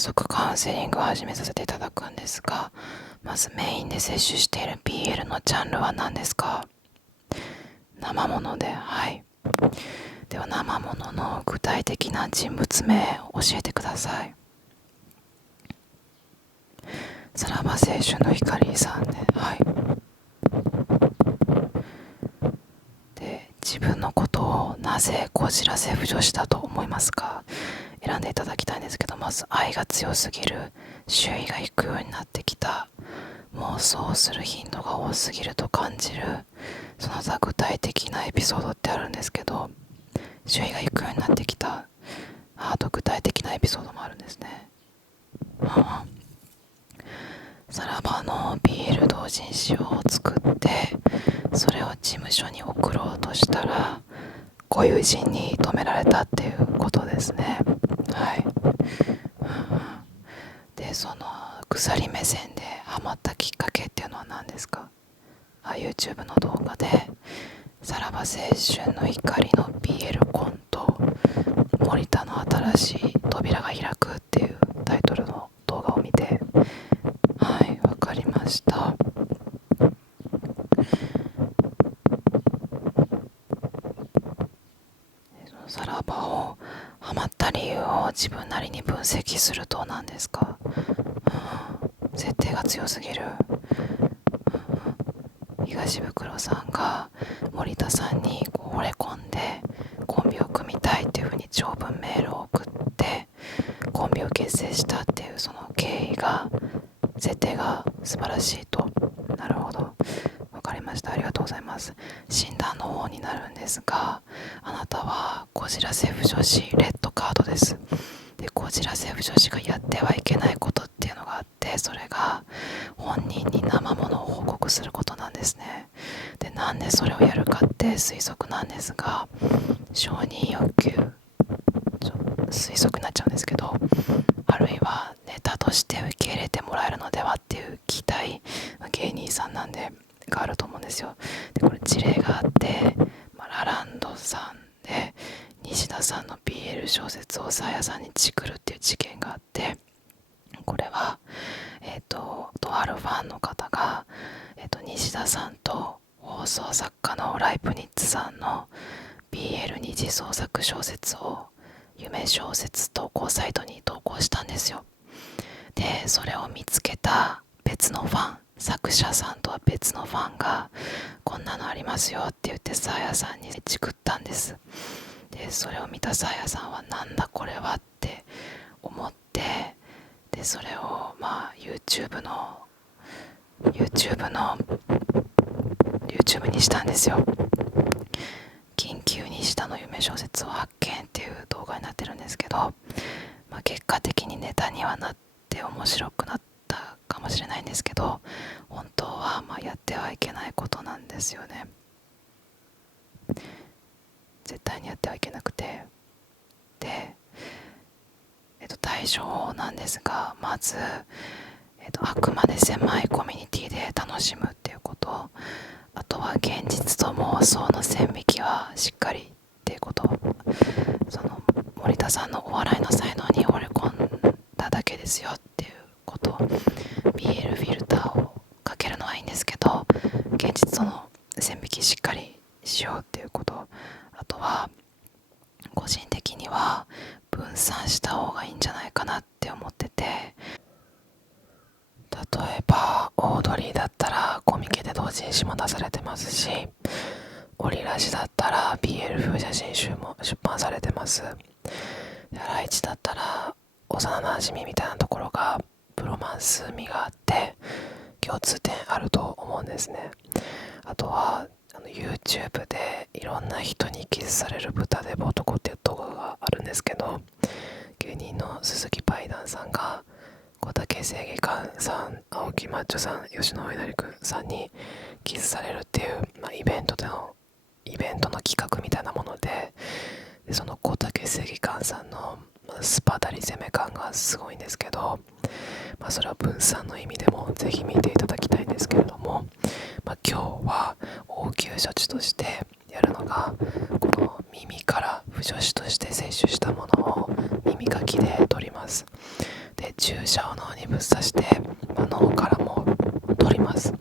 速カウンセリングを始めさせていただくんですが、まずメインで摂取している BL のジャンルは何ですか？生もので、はい。では生ものの具体的な人物名を教えてください。さらば青春の光さんで、はい。で、自分のことをなぜこじらせ不女子だと思いますか？選んでいただきたいんですけど、まず愛が強すぎる、周囲が引くようになってきた、妄想する頻度が多すぎると感じる、その他具体的なエピソードってあるんですけど、周囲が引くようになってきた、あと具体的なエピソードもあるんですね。さらばの BL 同人誌を作ってそれを事務所に送ろうとしたらご友人に止められたっていうことですね。はい。で、その鎖目線でハマったきっかけっていうのは何ですか？YouTube の動画でさらば青春の光の BL コント森田の新しい扉が開くっていうタイトルの動画を見て、はい、わかりました。そのさらばをハマった理由を自分なりに分析すると何ですか？設定が強すぎる。東袋さんが森田さんに惚れ込んでコンビを組みたいっていう風に長文メールを送ってコンビを結成したっていうその経緯が、設定が素晴らしいと。なるほど、わかりました。ありがとうございます。診断の方になるんですが、あなたはこじらせ不女子レッドカードです。で、こじらせ不女子がやってはいけないことっていうのがあって、それが本人に生ものを報告することなんですね。で、なんでそれをやるかって推測なんですが、承認欲求、推測になっちゃうんですけど、あるいはネタとして受け入れてもらえるのではっていう期待、芸人さんなんでがあると思うんですよ。で、これ事例があって、ラランドさんで西田さんの BL 小説をさやさんにチクるっていう事件があって、これはとあるファンの方が、西田さんと放送作家のライプニッツさんの BL 二次創作小説を夢小説投稿サイトに投稿したんですよ。で、それを見つけた別のファン、作者さんとは別のファンがこんなのありますよって言ってサーヤさんにチクったんです。で、それを見たサーヤさんはなんだこれはって思って、でそれをYouTube にしたんですよ。緊急に下の夢小説を発見っていう動画になってるんですけど、結果的にネタにはなって面白くなったかもしれないんですけど、本当はやってはいけないことなんですよね。絶対にやってはいけなくて、で、対処法なんですが、まず、あくまで狭いコミュニティで楽しむっていうこと、あとは現実と妄想の線引きはしっかりっていうこと、その森田さんのお笑いの才能に惚れ込んだだけですよっていうこと、 BL フィルターをかけるのはいいんですけど、現実との線引きしっかりしようっていうこと、あとは個人的には分散した方がいいんじゃないかなって思ってて、例えばオードリーだったらコミケで同人誌も出されてますし、オリラジだったら BL 風写真集も出版されてます。ハライチだったら幼なじみみたいなところがプロマンス味があって共通点あると思うんですね。あとはYouTube でいろんな人にキスされる豚デブ男っていう動画があるんですけど、芸人の鈴木パイダンさんが小竹正義感さん、青木マッチョさん、吉野お稲荷くんさんにキスされるっていう、イベントの企画みたいなもので、その小竹正義感さんのスパダリ攻め感がすごいんですけど、それは分散の意味でもぜひ見ていただきたいんですけれども、今日は応急処置としてやるのが、この耳から不助手として摂取したものを耳かきで取ります。で注射を脳にぶっ刺して、脳からも取ります。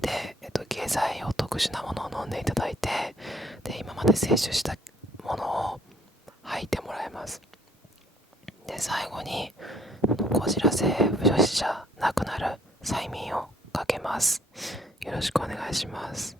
で、下剤を特殊なものを飲んでいただいて、で今まで摂取したものを吐いてもらいます。で最後にこじらせ不女子じゃなくなる催眠をかけます。よろしくお願いします。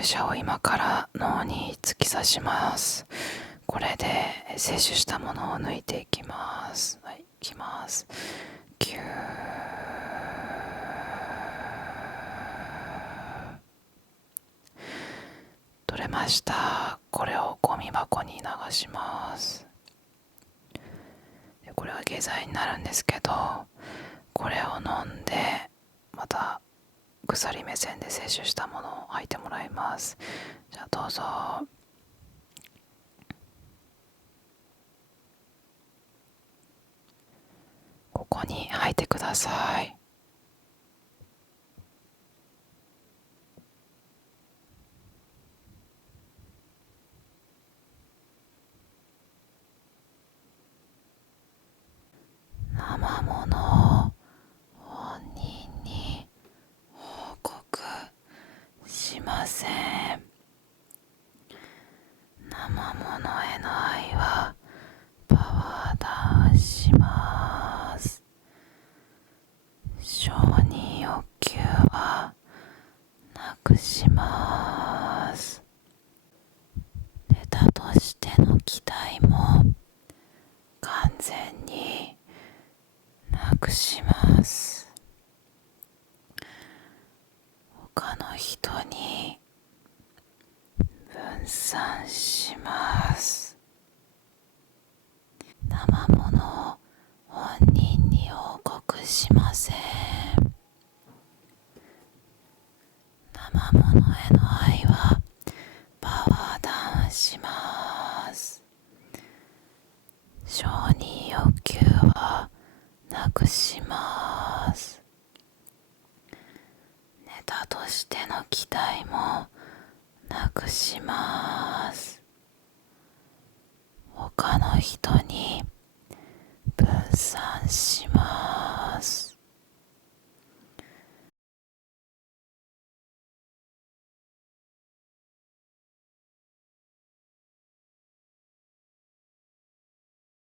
注射を今から脳に突き刺します。これで摂取したものを抜いていきます。はい、いきます。キュー。取れました。これをゴミ箱に流します。でこれは下剤になるんですけど、これを飲んでまた鎖目線で摂取したものを吐いてもらいます。じゃあどうぞ。ここに吐いてください。生ものを本人に報告しません。生ものへの愛はパワーダウンします。承認欲求はなくします。ネタとしての期待も完全になくします。他の人に分散します。生ものを本人に報告しません。生ものへの愛はパワーダウンします。承認欲求はなくします。ネタとしての期待もなくします。他の人に